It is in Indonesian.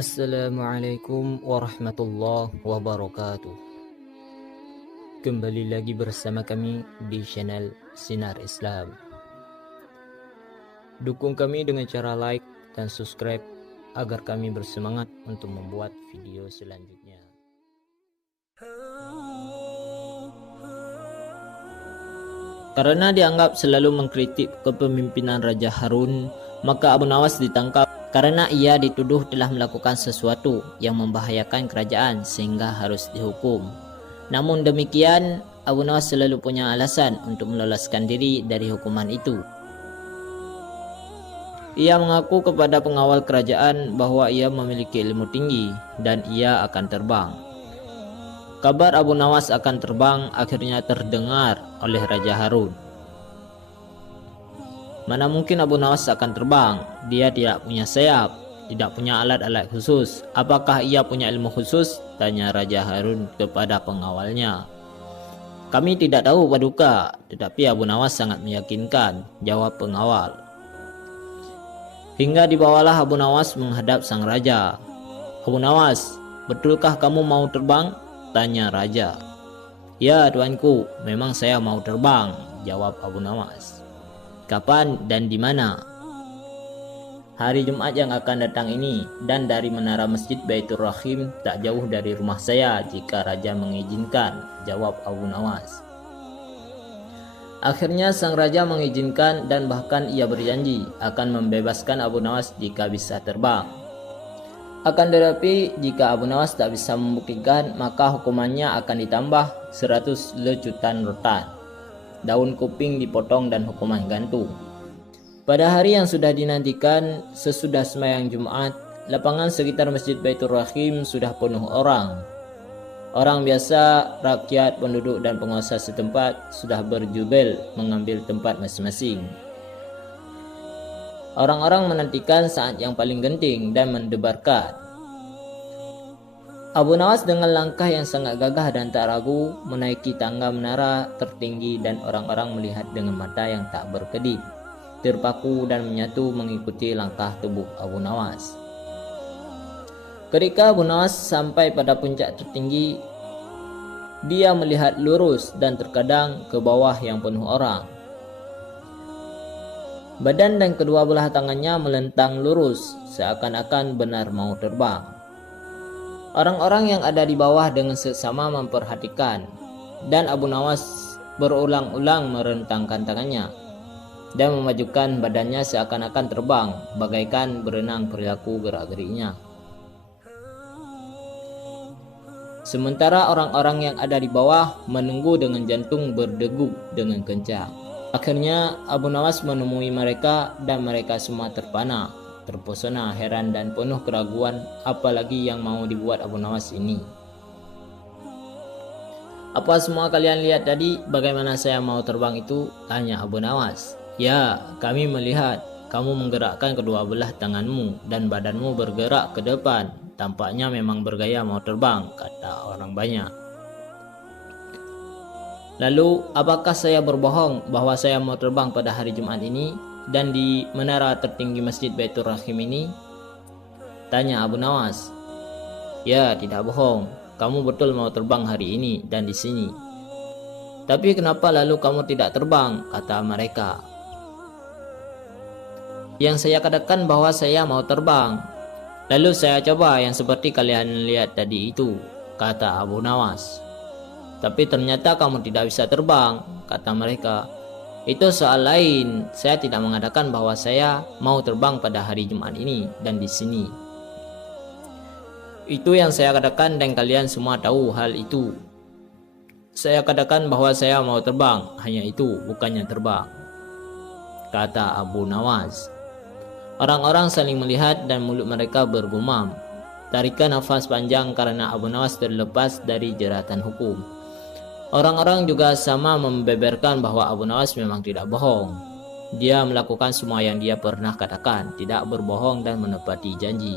Assalamualaikum warahmatullahi wabarakatuh. Kembali lagi bersama kami di channel Sinar Islam. Dukung kami dengan cara like dan subscribe agar kami bersemangat untuk membuat video selanjutnya. Karena dianggap selalu mengkritik kepemimpinan Raja Harun, maka Abu Nawas ditangkap karena ia dituduh telah melakukan sesuatu yang membahayakan kerajaan sehingga harus dihukum. Namun demikian, Abu Nawas selalu punya alasan untuk meloloskan diri dari hukuman itu. Ia mengaku kepada pengawal kerajaan bahwa ia memiliki ilmu tinggi dan ia akan terbang. Kabar Abu Nawas akan terbang akhirnya terdengar oleh Raja Harun. Mana mungkin Abu Nawas akan terbang? Dia tidak punya sayap, tidak punya alat-alat khusus. Apakah ia punya ilmu khusus? Tanya Raja Harun kepada pengawalnya. Kami tidak tahu Paduka, tetapi Abu Nawas sangat meyakinkan, jawab pengawal. Hingga dibawalah Abu Nawas menghadap sang raja. Abu Nawas, betulkah kamu mau terbang? Tanya raja. Ya tuanku, memang saya mau terbang, jawab Abu Nawas. Kapan dan di mana? Hari Jumat yang akan datang ini, dan dari menara Masjid Baitur Rahim tak jauh dari rumah saya jika raja mengizinkan, jawab Abu Nawas. Akhirnya sang raja mengizinkan dan bahkan ia berjanji akan membebaskan Abu Nawas jika bisa terbang. Akan tetapi jika Abu Nawas tak bisa membuktikan, maka hukumannya akan ditambah 100 lecutan rotan, daun kuping dipotong dan hukuman gantung. Pada hari yang sudah dinantikan, sesudah sembahyang Jumat, lapangan sekitar Masjid Baitur Rahim sudah penuh orang. Orang biasa, rakyat, penduduk dan penguasa setempat sudah berjubel mengambil tempat masing-masing. Orang-orang menantikan saat yang paling genting dan mendebarkan. Abu Nawas dengan langkah yang sangat gagah dan tak ragu menaiki tangga menara tertinggi dan orang-orang melihat dengan mata yang tak berkedip, terpaku dan menyatu mengikuti langkah tubuh Abu Nawas. Ketika Abu Nawas sampai pada puncak tertinggi, dia melihat lurus dan terkadang ke bawah yang penuh orang. Badan dan kedua belah tangannya melentang lurus, seakan-akan benar mau terbang. Orang-orang yang ada di bawah dengan seksama memperhatikan, dan Abu Nawas berulang-ulang merentangkan tangannya dan memajukan badannya seakan-akan terbang, bagaikan berenang perilaku gerak-geriknya. Sementara orang-orang yang ada di bawah menunggu dengan jantung berdegup dengan kencang. Akhirnya Abu Nawas menemui mereka dan mereka semua terpana, terpesona, heran dan penuh keraguan apalagi yang mau dibuat Abu Nawas ini. Apa semua kalian lihat tadi bagaimana saya mau terbang itu? Tanya Abu Nawas. Ya, kami melihat kamu menggerakkan kedua belah tanganmu dan badanmu bergerak ke depan. Tampaknya memang bergaya mau terbang, kata orang banyak. Lalu, apakah saya berbohong bahwa saya mau terbang pada hari Jumat ini dan di menara tertinggi Masjid Baitur Rahim ini? Tanya Abu Nawas. Ya, tidak bohong. Kamu betul mau terbang hari ini dan di sini. Tapi kenapa lalu kamu tidak terbang? Kata mereka. Yang saya katakan bahwa saya mau terbang. Lalu saya coba yang seperti kalian lihat tadi itu, kata Abu Nawas. Tapi ternyata kamu tidak bisa terbang, kata mereka. Itu soal lain. Saya tidak mengatakan bahwa saya mau terbang pada hari Jumat ini dan di sini. Itu yang saya katakan dan kalian semua tahu hal itu. Saya katakan bahwa saya mau terbang, hanya itu, bukannya terbang, kata Abu Nawas. Orang-orang saling melihat dan mulut mereka bergumam. Tarikan nafas panjang karena Abu Nawas terlepas dari jeratan hukum. Orang-orang juga sama membeberkan bahwa Abu Nawas memang tidak bohong. Dia melakukan semua yang dia pernah katakan, tidak berbohong dan menepati janji.